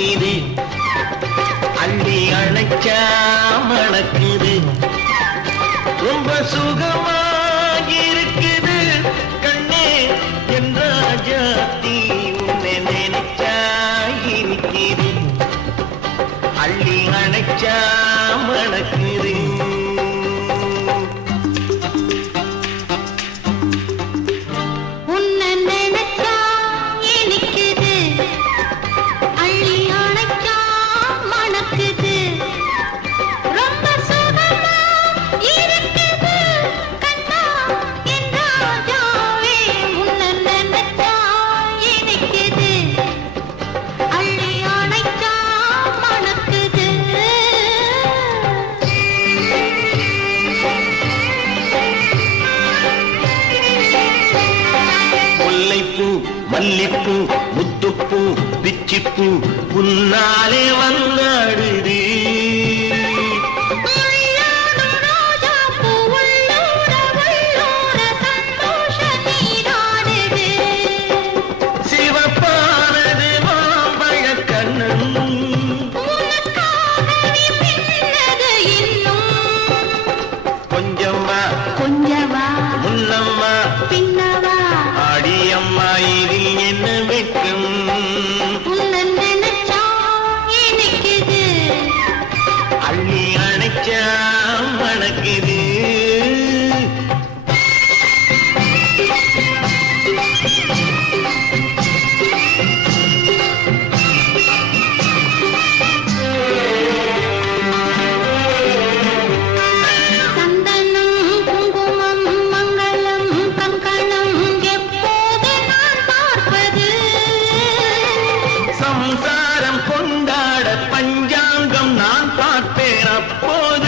இனிக்குது அள்ளி அணைச்சா மணக்குது ரொம்ப சுகமாயிருக்குது கண்ணே என் ராஜாத்தி உன்னை நினைச்சா இனிக்குது அள்ளி அணைச்சா மணக்குது மல்லிப்பூ முத்துப்பூ பிச்சிப்பூ உன்னாலே வந்தாடுது சிவப்பானது மாம்பழ கண்ணன் கொஞ்சம்மா கொஞ்சவா முன்னம்மா பின்னவா ஆடியம்மா இது என்ன வெட்கம் உன்னை நினைச்சா இனிக்குது அள்ளி அணைச்சா மணக்குது சம்சாரம் கொண்டாட பஞ்சாங்கம் நான் பார்ப்பேன் அப்போது